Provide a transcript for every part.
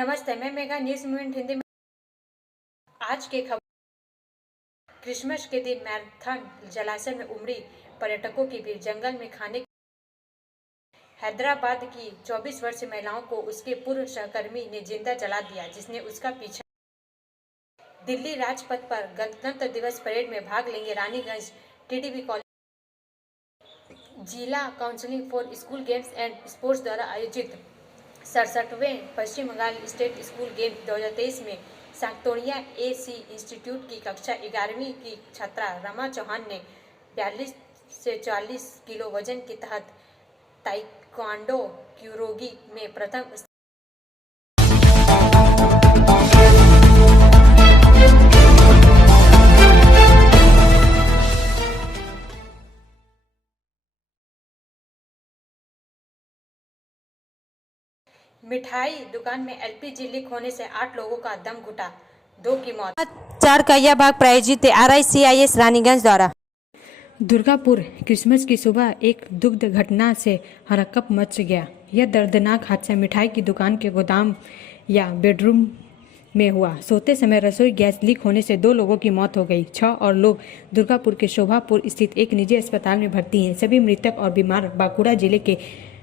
नमस्ते, मैं mega news movement Hindi में आज के खबर। क्रिसमस के दिन मैराथन जलाशय में उमड़ी पर्यटकों की भीड़, जंगल में खाने। हैदराबाद की 24 वर्षीय महिलाओं को उसके पूर्व सहकर्मी ने जिंदा जला दिया, जिसने उसका पीछा। दिल्ली राजपथ पर गणतंत्र दिवस परेड में भाग लेंगे रानीगंज टीडीबी कॉलेज। जिला counselling for school games and sports द्वारा आयोजित 67वें पश्चिम बंगाल स्टेट स्कूल गेम 2023 में साक्तोड़िया AC इंस्टीट्यूट की कक्षा 11वीं की छात्रा रमा चौहान ने 42 से 40 किलो वजन के तहत ताइक्वांडो क्यूरोगी में प्रथम। मिठाई दुकान में LPG लीक होने से 8 लोगों का दम घुटा, 2 की मौत। 4 का यह भाग प्रायोजित RICIS रानीगंज द्वारा। दुर्गापुर क्रिसमस की सुबह एक दुग्ध घटना से हड़कंप मच गया। यह दर्दनाक हादसा मिठाई की दुकान के गोदाम या बेडरूम में हुआ। सोते समय रसोई गैस लीक होने से 2 लोगों की मौत हो गई। 6 और लोग दुर्गापुर के शोभापुर स्थित एक निजी अस्पताल में भर्ती हैं। सभी मृतक और बीमार बांकुड़ा जिले के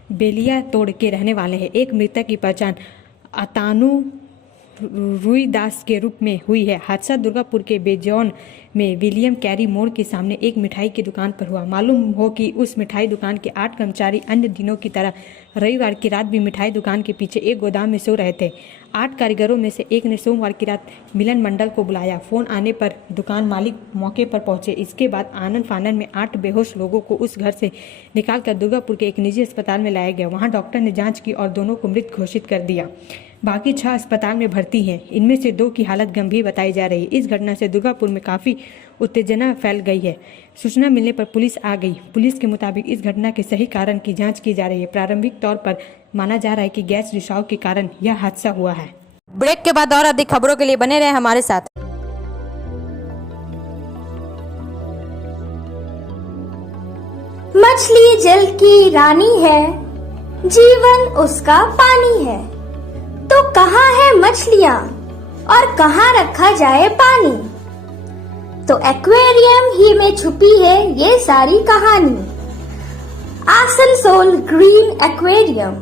बेलिया तोड़ के रहने वाले हैं। एक मृतक की पहचान अतानु रुईदास के रूप में हुई है। हादसा दुर्गापुर के बेजौन में विलियम कैरी मोड़ के सामने एक मिठाई की दुकान पर हुआ। मालूम हो कि उस मिठाई दुकान के 8 कर्मचारी अन्य दिनों की तरह रविवार की रात भी मिठाई दुकान के पीछे एक गोदाम में सो रहे थे। 8 कारीगरों में से एक ने सोमवार की रात मिलन मंडल को बुलाया। फोन आने पर दुकान मालिक मौके पर पहुंचे। इसके बाद आनन फानन में 8 बेहोश लोगों को उस घर से निकालकर दुर्गापुर के एक निजी अस्पताल में लाया गया। वहां डॉक्टर ने जांच की और दोनों को मृत घोषित कर दिया। बाकी 6 अस्पताल में भर्ती हैं। इनमें से 2 की हालत गंभीर बताई जा रही है। इस घटना से दुर्गापुर में काफी उत्तेजना फैल गई है। सूचना मिलने पर पुलिस आ गई। पुलिस के मुताबिक इस घटना के सही कारण की जांच की जा रही है। प्रारंभिक तौर पर माना जा रहा है कि गैस रिसाव के कारण यह हादसा हुआ है। ब्रेक के बाद और अधिक खबरों के लिए बने रहे हमारे साथ। मछली जल की रानी है, जीवन उसका पानी है। तो कहाँ है मछलियाँ और कहाँ रखा जाए पानी? तो एक्वेरियम ही में छुपी है ये सारी कहानी। आसनसोल ग्रीन एक्वेरियम,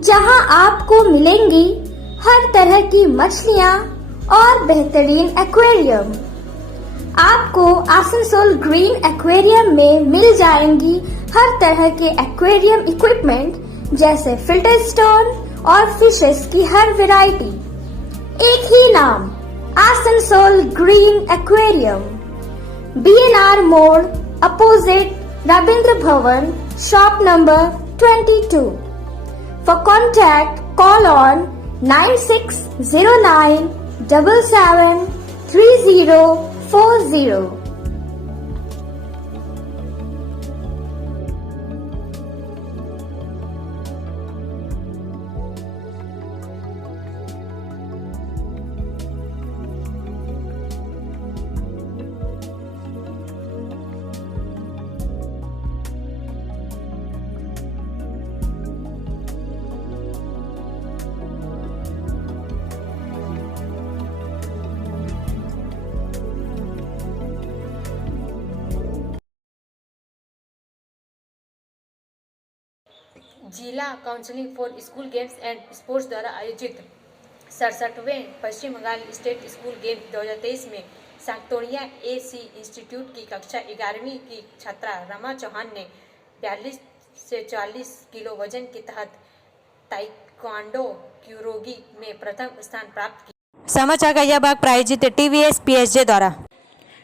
जहाँ आपको मिलेंगी हर तरह की मछलियाँ और बेहतरीन एक्वेरियम। आपको आसनसोल ग्रीन एक्वेरियम में मिल जाएंगी हर तरह के एक्वेरियम इक्विपमेंट, जैसे फिल्टर स्टोन और फिशेस की हर वैरायटी। एक ही नाम, आसनसोल ग्रीन एक्वेरियम। BNR मोड़ opposite Ravindra Bhavan, shop number 22। For contact call on 9609 77 3040। जिला counselling for school games and sports द्वारा आयोजित 67वें पश्चिम बंगाल स्टेट स्कूल गेम 2023 में साक्तोड़िया AC इंस्टीट्यूट की कक्षा 11वीं की छात्रा रमा चौहान ने 42 से 40 किलो वजन के तहत ताइक्वांडो क्यूरोगी में प्रथम स्थान प्राप्त किया। समाचार का यह भाग प्रायोजित TVS PSG द्वारा।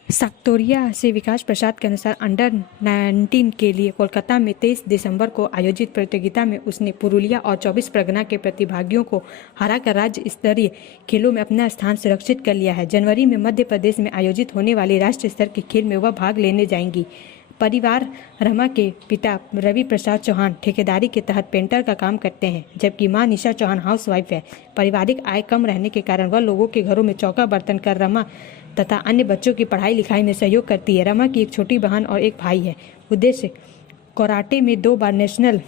साक्तोड़िया से विकास प्रसाद के अनुसार अंडर 19 के लिए कोलकाता में 23 दिसंबर को आयोजित प्रतियोगिता में उसने पुरुलिया और 24 परगना के प्रतिभागियों को हराकर राज्य स्तरीय खेलों में अपना स्थान सुरक्षित कर लिया है। जनवरी में मध्य प्रदेश में आयोजित होने वाले राष्ट्रीय स्तर के खेल में वह भाग लेने जाएंगी। परिवार रमा के पिता रवि प्रसाद चौहान ठेकेदारी के तहत पेंटर का काम करते हैं, जबकि मां निशा चौहान हाउसवाइफ है। पारिवारिक आय कम रहने के कारण वह लोगों के घरों में चौका बर्तन कर रमा तथा अन्य बच्चों की पढ़ाई लिखाई में सहयोग करती है। रमा की एक छोटी बहन और एक भाई है। उद्देश्य कराटे में 2 बार नेशनल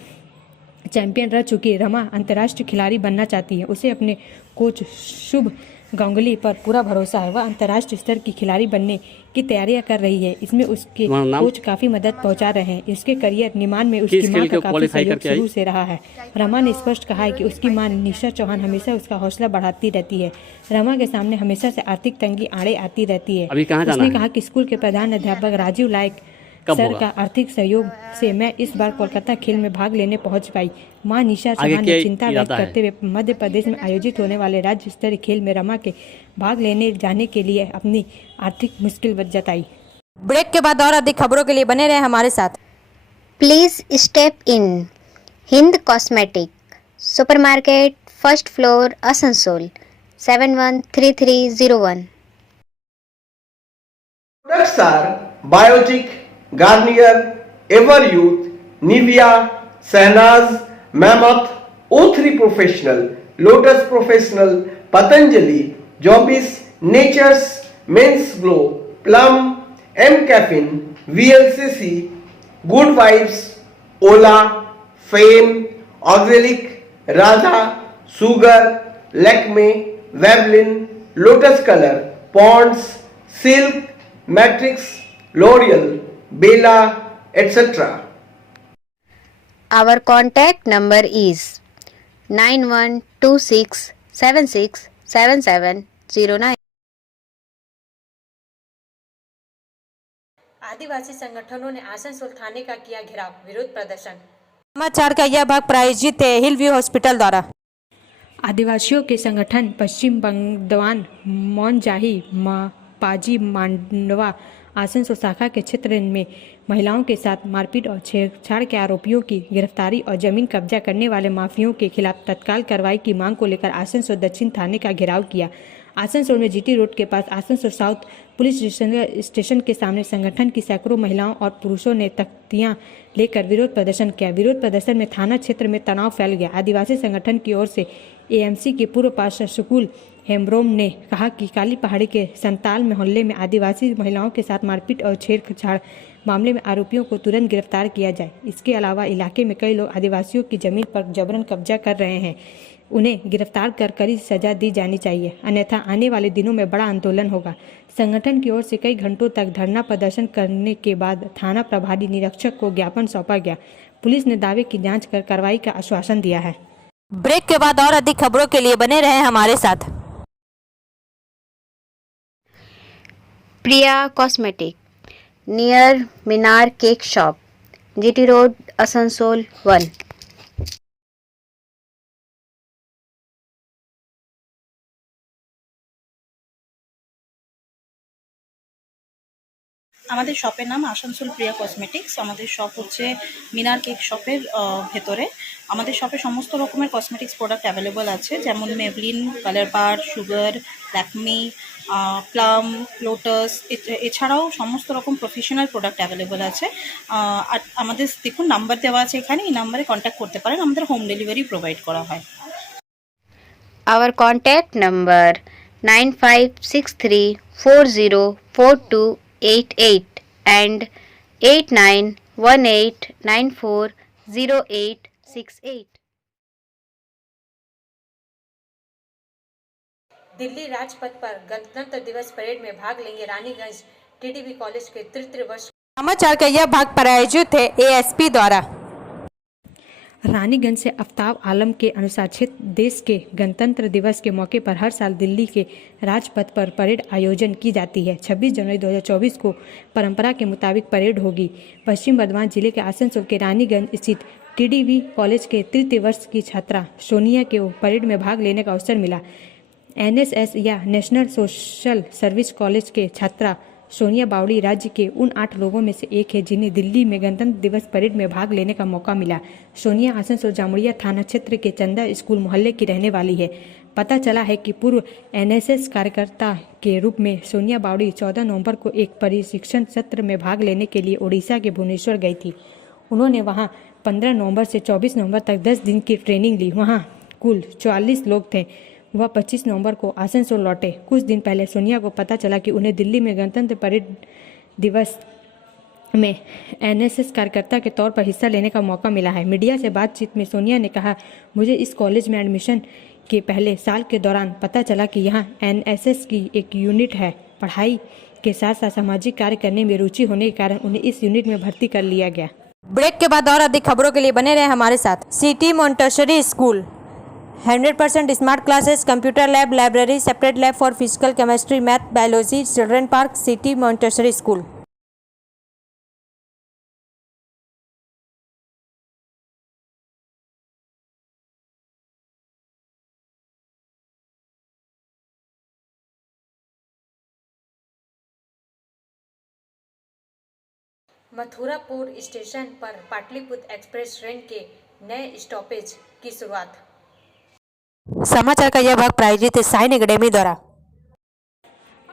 चैंपियन रह चुकी रमा अंतर्राष्ट्रीय खिलाड़ी बनना चाहती है। उसे अपने कोच शुभ गांगुली पर पूरा भरोसा है। वह अंतर्राष्ट्रीय स्तर की खिलाड़ी बनने की तैयारियां कर रही है। इसमें उसके कोच काफी मदद पहुंचा रहे हैं। इसके करियर निर्माण में उसकी मां का काफी सहयोग शुरू से रहा है। रमा ने स्पष्ट कहा है कि उसकी मां निशा चौहान हमेशा उसका हौसला बढ़ाती रहती है। रमा के सामने हमेशा से आर्थिक तंगी आड़े आती रहती है। उसने कहा कि स्कूल के प्रधान अध्यापक राजीव लायक सर का आर्थिक सहयोग से मैं इस बार कोलकाता खेल में भाग लेने पहुंच पाई। मां निशा चौहान ने चिंता व्यक्त करते हुए मध्य प्रदेश में आयोजित होने वाले राज्य स्तरीय खेल में रमा के भाग लेने जाने के लिए अपनी आर्थिक मुश्किल जताई। ब्रेक के बाद और अधिक खबरों के लिए बने रहे हमारे साथ। Please step in Hind cosmetic supermarket first floor Asansol 713301। Products are Biotic, Garnier, Everyouth, Nivea, Sahnaz, Mammoth, O3 Professional, Lotus Professional, Patanjali, Jobis, Nature's Men's Glow, Plum, M Caffeine, VLCC, Good Vibes, Ola, Fame, Oxalic, Radha, Sugar, Lakme, Veblen, Lotus Color, Ponds, Silk, Matrix, L'Oreal, Bella, etc. Our contact number is 9126767709। आदिवासी संगठनों ने आसनसोल थाने का किया घेराव, विरोध प्रदर्शन। समाचार का यह भाग प्रायोजित है हिल व्यू हॉस्पिटल द्वारा। आदिवासियों के संगठन पश्चिम बंदवान मौनजाही पाजी मांडवा आसनसोल शाखा के क्षेत्र में महिलाओं के साथ मारपीट और छेड़छाड़ के आरोपियों की गिरफ्तारी और जमीन कब्जा करने वाले माफियों के खिलाफ तत्काल कार्रवाई की मांग को लेकर आसनसोल दक्षिण थाने का घेराव किया। आसनसोल में जीटी रोड के पास आसनसोल साउथ पुलिस स्टेशन के सामने संगठन की सैकड़ों महिलाओं और पुरुषों ने तख्तियां लेकर विरोध प्रदर्शन किया। विरोध प्रदर्शन में थाना क्षेत्र में तनाव फैल गया। आदिवासी संगठन की ओर से एएमसी के पूर्व पार्षद शुकुल हेम्ब्रोम ने कहा कि काली पहाड़ी के संताल मोहल्ले में आदिवासी महिलाओं के साथ मारपीट और छेड़छाड़ मामले में आरोपियों को तुरंत गिरफ्तार किया जाए। इसके अलावा इलाके में कई लोग आदिवासियों की जमीन पर जबरन कब्जा कर रहे हैं, उन्हें गिरफ्तार कर कड़ी सजा दी जानी चाहिए, अन्यथा आने वाले दिनों में बड़ा आंदोलन होगा। संगठन की ओर से कई घंटों तक धरना प्रदर्शन करने के बाद थाना प्रभारी निरीक्षक को ज्ञापन सौंपा गया। पुलिस ने दावे की जांच कर कार्रवाई का आश्वासन दिया है। ब्रेक के बाद और अधिक खबरों के लिए बने रहे हमारे साथ। Priya cosmetic near Minar cake shop GT road Asansol 1। আমাদের শপের নাম আসানসোল প্রিয়া কসমেটিক্স। আমাদের শপ হচ্ছে মিনার কেক শপের ভেতরে। আমাদের শপে সমস্ত রকমের কসমেটিক্স প্রোডাক্ট অ্যাভেলেবল আছে, যেমন মেবলিন, কালার বার, সুগার, ল্যাকমি, প্লাম, লোটাস, এছাড়াও সমস্ত রকম প্রফেশনাল প্রোডাক্ট অ্যাভেলেবল আছে। আর আমাদের দেখুন নাম্বার দেওয়া আছে এখানে, এই নাম্বারে কন্ট্যাক্ট করতে পারেন। আমাদের হোম ডেলিভারি প্রোভাইড করা হয়। Our contact number 9563404288 and 8918940868। Delhi Rajpath पर गणतंत्र दिवस परेड में भाग लेंगे रानीगंज टीडीबी कॉलेज के तृतीय वर्ष। समाचार का यह भाग प्रायोजित है एएसपी द्वारा। रानीगंज से आफ्ताब आलम के अनुसार देश के गणतंत्र दिवस के मौके पर हर साल दिल्ली के राजपथ पर परेड आयोजन की जाती है। 26 जनवरी 2024 को परंपरा के मुताबिक परेड होगी। पश्चिम बर्धमान जिले के आसनसोल के रानीगंज स्थित टीडीबी कॉलेज के तृतीय वर्ष की छात्रा सोनिया को परेड में भाग लेने का अवसर मिला। एनएसएस या नेशनल सोशल सर्विस कॉलेज के छात्रा सोनिया बावड़ी राज्य के उन 8 लोगों में से एक है जिन्हें दिल्ली में गणतंत्र दिवस परेड में भाग लेने का मौका मिला। सोनिया आसनसोल जामुड़िया थाना क्षेत्र के चंदा स्कूल मोहल्ले की रहने वाली है। पता चला है कि पूर्व एनएसएस कार्यकर्ता के रूप में सोनिया बावड़ी 14 नवंबर को एक प्रशिक्षण सत्र में भाग लेने के लिए ओडिशा के भुवनेश्वर गई थी। उन्होंने वहां 15 नवंबर से 24 नवंबर तक 10 दिन की ट्रेनिंग ली। वहां कुल 44 लोग थे। वह 25 नवंबर को आसनसोल लौटे। कुछ दिन पहले सोनिया को पता चला कि उन्हें दिल्ली में गणतंत्र परेड दिवस में एनएसएस कार्यकर्ता के तौर पर हिस्सा लेने का मौका मिला है। मीडिया से बातचीत में सोनिया ने कहा, मुझे इस कॉलेज में एडमिशन के पहले साल के दौरान पता चला कि यहाँ एनएसएस की एक यूनिट है। पढ़ाई के साथ साथ सामाजिक कार्य करने में रुचि होने के कारण उन्हें इस यूनिट में भर्ती कर लिया गया। ब्रेक के बाद और अधिक खबरों के लिए बने रहे हमारे साथ। City Montessori school 100% smart classes, computer lab, library, separate lab for physical, chemistry, math, biology, children park, city Montessori school. Mathurapur station पर पाटलिपुत्र एक्सप्रेस ट्रेन के नए स्टॉपेज की शुरुआत। समाचार का यह भाग प्रायोजित है साइन एकेडमी द्वारा।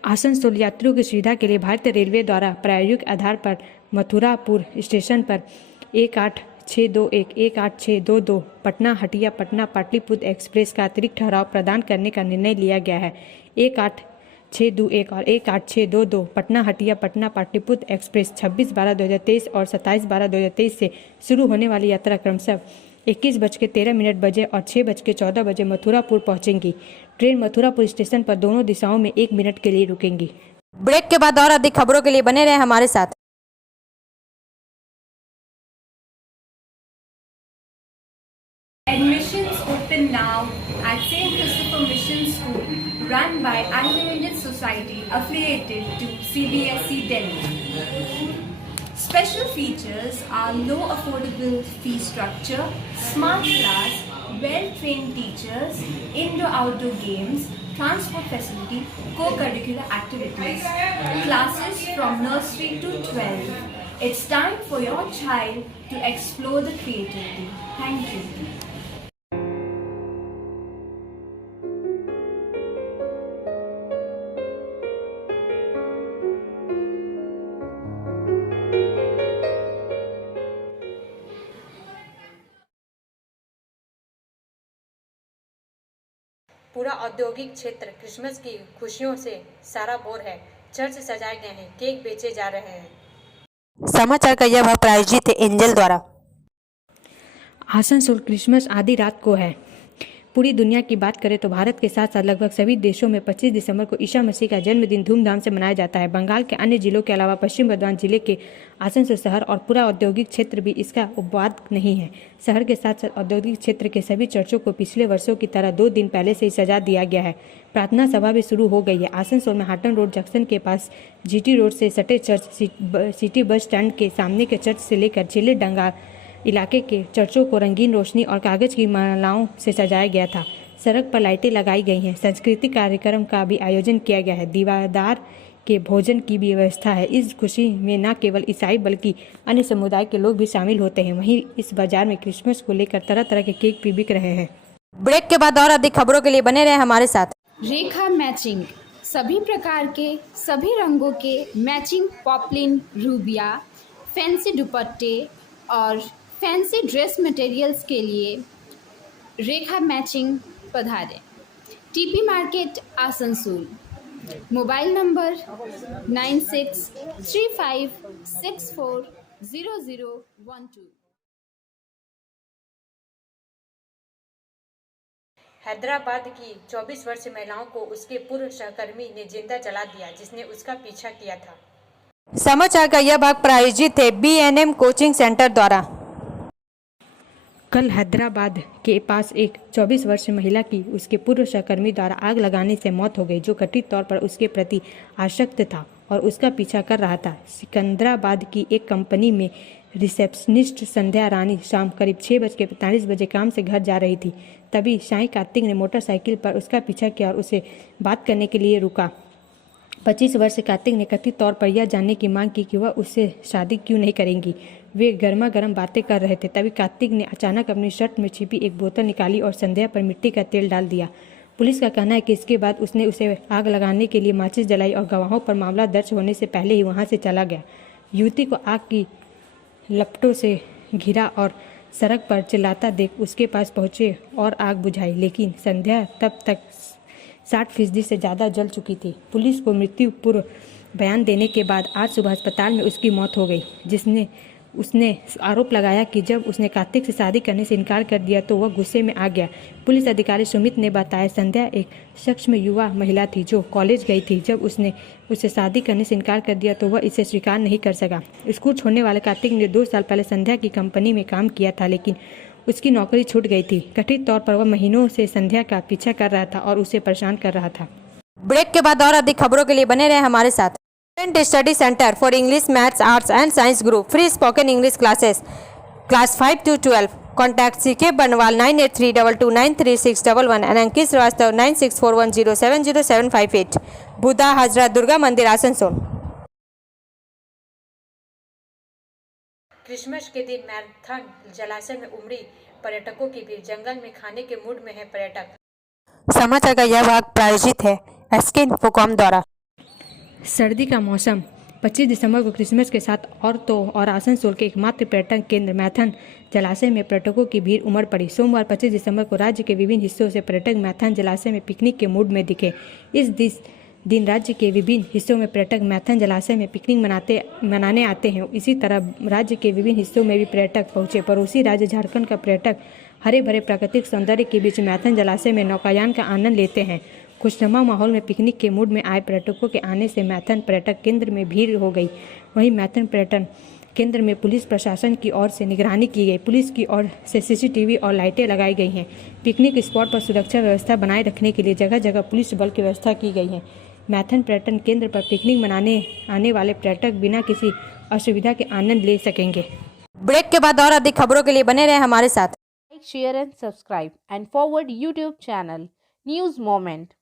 आसनसोल यात्रियों की सुविधा के लिए भारतीय रेलवे द्वारा प्रायोगिक आधार पर मथुरापुर स्टेशन पर 18621 18622 पटना हटिया पटना पाटलिपुत्र एक्सप्रेस का अतिरिक्त ठहराव प्रदान करने का निर्णय लिया गया है। 18621 और 18622 पटना हटिया पटना पाटलिपुत्र एक्सप्रेस 26/12/2023 और 27/12/2023 से शुरू होने वाली यात्रा क्रमशः 21:13 बजे और 6:14 बजे मथुरापुर पहुंचेंगी। ट्रेन मथुरापुर स्टेशन पर दोनों दिशाओं में 1 मिनट के लिए रुकेंगी। ब्रेक के बाद और अधिक खबरों के लिए बने रहे हमारे साथ। Admissions open now at St. Christopher Mission School, run by Anglo-Indian Society affiliated to CBSE Delhi. Special features are low affordable fee structure, smart class, well-trained teachers, indoor-outdoor games, transport facility, co-curricular activities, classes from nursery to 12. It's time for your child to explore the creativity. Thank you. पूरा औद्योगिक क्षेत्र Christmas की खुशियों से सराबोर है। Church सजाए गए हैं, केक बेचे जा रहे हैं। समाचार का यह भाग प्रायोजित है एंजल द्वारा। आसनसोल क्रिसमस आधी रात को है। पूरी दुनिया की बात करें तो भारत के साथ साथ लगभग सभी देशों में 25 दिसंबर को ईसा मसीह का जन्मदिन धूमधाम से मनाया जाता है। बंगाल के अन्य जिलों के अलावा पश्चिम बर्धमान जिले के आसनसोल शहर और पूरा औद्योगिक क्षेत्र भी इसका उपवाद नहीं है। शहर के साथ साथ औद्योगिक क्षेत्र के सभी चर्चों को पिछले वर्षों की तरह 2 दिन पहले से ही सजा दिया गया है। प्रार्थना सभा भी शुरू हो गई है। आसनसोल में हाटन रोड जंक्शन के पास जीटी रोड से सटे चर्च, सिटी बस स्टैंड के सामने के चर्च से लेकर चिल्ले डंगा इलाके के चर्चों को रंगीन रोशनी और कागज की मालाओं से सजाया गया था। सड़क पर लाइटें लगाई गई हैं। सांस्कृतिक कार्यक्रम का भी आयोजन किया गया है। दीवारदार के भोजन की भी व्यवस्था है। इस खुशी में न केवल ईसाई बल्कि अन्य समुदाय के लोग भी शामिल होते हैं। वहीं इस बाजार में क्रिसमस को लेकर तरह तरह के केक भी बिक रहे हैं। ब्रेक के बाद और अधिक खबरों के लिए बने रहे हमारे साथ। रेखा मैचिंग, सभी प्रकार के सभी रंगों के मैचिंग पॉपलिन, रूबिया, फैंसी दुपट्टे और फैंसी ड्रेस मटेरियल्स के लिए रेखा मैचिंग पधारें। TP market Asansol. Mobile number 9635640012। Hyderabad की 24 वर्षीय महिलाओं को उसके पूर्व सहकर्मी ने जिंदा जला दिया, जिसने उसका पीछा किया था। समाचार का यह भाग प्रायोजित है BNM कोचिंग सेंटर द्वारा। कल हैदराबाद के पास एक 24 वर्षीय महिला की उसके पूर्व सहकर्मी द्वारा आग लगाने से मौत हो गई, जो कथित तौर पर उसके प्रति आसक्त था और उसका पीछा कर रहा था। सिकंदराबाद की एक कंपनी में रिसेप्शनिस्ट संध्या रानी शाम करीब 6:45 बजे काम से घर जा रही थी। तभी साईं कार्तिक ने मोटरसाइकिल पर उसका पीछा किया और उसे बात करने के लिए रुका। 25 वर्षीय कार्तिक ने कथित तौर पर यह जानने की मांग की कि वह उससे शादी क्यों नहीं करेंगी। वे गर्मा गर्म बातें कर रहे थे। तभी कार्तिक ने अचानक अपनी शर्ट में छिपी एक बोतल निकाली और संध्या पर मिट्टी का तेल डाल दिया। पुलिस का कहना है कि इसके बाद उसने उसे आग लगाने के लिए माचिस जलाई और गवाहों पर मामला दर्ज होने से पहले ही वहां से चला गया। युवती को आग की लपटों से घिरा और सड़क पर चिल्लाता देख उसके पास पहुंचे और आग बुझाई, लेकिन संध्या तब तक 60% से ज़्यादा जल चुकी थी। पुलिस को मृत्यु पूर्व बयान देने के बाद आज सुबह अस्पताल में उसकी मौत हो गई। उसने आरोप लगाया कि जब उसने कार्तिक से शादी करने से इनकार कर दिया तो वह गुस्से में आ गया। पुलिस अधिकारी सुमित ने बताया, संध्या एक सक्षम युवा महिला थी जो कॉलेज गई थी। जब उसने उससे शादी करने से इनकार कर दिया तो वह इसे स्वीकार नहीं कर सका। स्कूल छोड़ने वाले कार्तिक ने 2 साल पहले संध्या की कंपनी में काम किया था, लेकिन उसकी नौकरी छूट गई थी। कथित तौर पर वह महीनों से संध्या का पीछा कर रहा था और उसे परेशान कर रहा था। ब्रेक के बाद और अधिक खबरों के लिए बने रहे हमारे साथ। Study centre for English, maths, arts and science group, free spoken English classes, class 5 to 12। Contact CK Banwal 9832293611 and Ankit Shrivastava 9641070758। Budha Hajra Durga मंदिर, आसनसोल। क्रिसमस के दिन मैराथन जलाशय में उमड़ी पर्यटकों के बीच, जंगल में खाने के मूड में है पर्यटक। समाचार का यह भाग प्रायोजित है एसके इन्फोकॉम द्वारा। सर्दी का मौसम 25 दिसंबर को क्रिसमस के साथ और आसनसोल के एकमात्र पर्यटन केंद्र मैराथन जलाशय में पर्यटकों की भीड़ उमड़ पड़ी। सोमवार 25 दिसंबर को राज्य के विभिन्न हिस्सों से पर्यटक मैराथन जलाशय में पिकनिक के मूड में दिखे। इस दिन राज्य के विभिन्न हिस्सों में पर्यटक मैराथन जलाशय में पिकनिक मनाने आते हैं। इसी तरह राज्य के विभिन्न हिस्सों में भी पर्यटक पहुंचे। पड़ोसी राज्य झारखंड का पर्यटक हरे भरे प्राकृतिक सौंदर्य के बीच मैराथन जलाशय में नौकायान का आनंद लेते हैं। खुशनुमा माहौल में पिकनिक के मूड में आए पर्यटकों के आने से मैराथन पर्यटक केंद्र में भीड़ हो गई। वहीं मैराथन पर्यटन केंद्र में पुलिस प्रशासन की ओर से निगरानी की गई। पुलिस की ओर से सीसीटीवी और लाइटें लगाई गई हैं। पिकनिक स्पॉट पर सुरक्षा व्यवस्था बनाए रखने के लिए जगह जगह पुलिस बल की व्यवस्था की गई है। मैराथन पर्यटन केंद्र पर पिकनिक मनाने आने वाले पर्यटक बिना किसी असुविधा के आनंद ले सकेंगे। ब्रेक के बाद और अधिक खबरों के लिए बने रहे हमारे साथ। Like, share and subscribe and forward YouTube channel News Moment.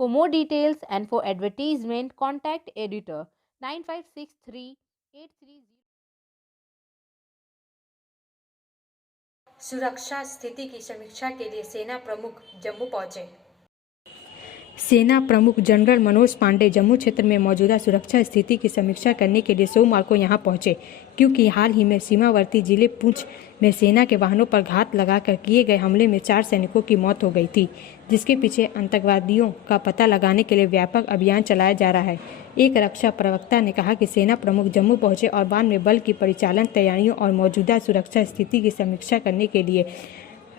For more details and for advertisement, contact editor 956383. सुरक्षा स्थिति की समीक्षा के लिए सेना प्रमुख जम्मू पहुंचे। सेना प्रमुख जनरल मनोज पांडे जम्मू क्षेत्र में मौजूदा सुरक्षा स्थिति की समीक्षा करने के लिए सोमवार को यहां पहुंचे, क्योंकि हाल ही में सीमावर्ती जिले पुंछ में सेना के वाहनों पर घात लगाकर किए गए हमले में 4 सैनिकों की मौत हो गई थी, जिसके पीछे आतंकवादियों का पता लगाने के लिए व्यापक अभियान चलाया जा रहा है। एक रक्षा प्रवक्ता ने कहा कि सेना प्रमुख जम्मू पहुंचे और बाद में बल की परिचालन तैयारियों और मौजूदा सुरक्षा स्थिति की समीक्षा करने के लिए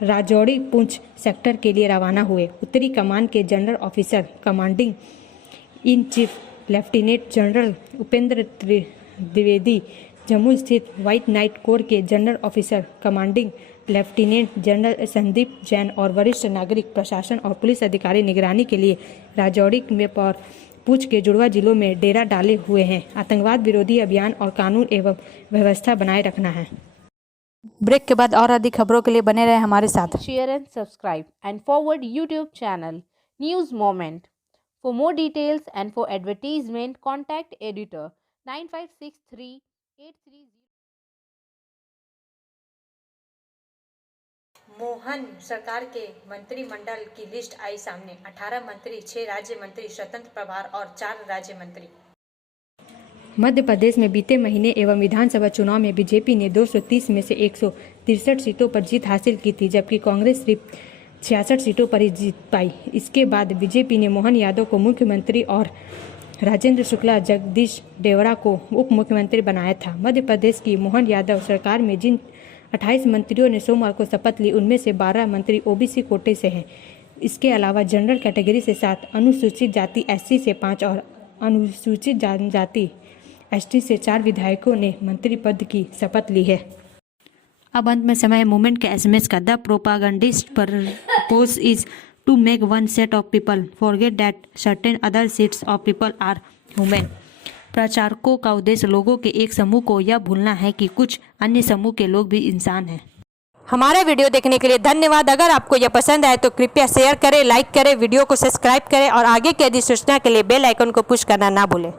राजौरी पुंछ सेक्टर के लिए रवाना हुए। उत्तरी कमान के general officer commanding in chief lieutenant general Upendra Dwivedi, Jammu स्थित व्हाइट नाइट कोर के general officer commanding lieutenant general Sandeep Jain और वरिष्ठ नागरिक प्रशासन और पुलिस अधिकारी निगरानी के लिए राजौरी में और पूंछ के जुड़वा जिलों में डेरा डाले हुए हैं। आतंकवाद विरोधी अभियान और कानून एवं व्यवस्था बनाए रखना है। ब्रेक के बाद और अधिक खबरों के लिए बने रहे हमारे साथ। Share and subscribe and forward YouTube channel News Moment. For more details and for advertisement, contact editor 956383. Mohan सरकार के मंत्रिमंडल की लिस्ट आई सामने। 18 मंत्री, 6 राज्य मंत्री, स्वतंत्र प्रभार और 4 राज्य मंत्री। मध्य प्रदेश में बीते महीने एवं विधानसभा चुनाव में बीजेपी ने 230 में से 163 सीटों पर जीत हासिल की थी, जबकि कांग्रेस सिर्फ 66 सीटों पर ही जीत पाई। इसके बाद बीजेपी ने मोहन यादव को मुख्यमंत्री और राजेंद्र शुक्ला जगदीश देवड़ा को उप मुख्यमंत्री बनाया था। मध्य प्रदेश की मोहन यादव सरकार में जिन 28 मंत्रियों ने सोमवार को शपथ ली, उनमें से 12 मंत्री ओबीसी कोटे से हैं। इसके अलावा जनरल कैटेगरी से 7, अनुसूचित जाति एससी से 5 और अनुसूचित जनजाति एसटी से 4 विधायकों ने मंत्री पद की शपथ ली है। अब अंत में समय है मूवमेंट के एसएमएस का। The propagandist purpose is to make one set of people forget that certain other sets of people are human. प्रचारकों का उद्देश्य लोगों के एक समूह को यह भूलना है कि कुछ अन्य समूह के लोग भी इंसान हैं। हमारे वीडियो देखने के लिए धन्यवाद। अगर आपको यह पसंद आए तो कृपया शेयर करें, लाइक करें, वीडियो को सब्सक्राइब करें और आगे की अधिक सूचना के लिए बेल आइकन को पुश करना ना भूलें।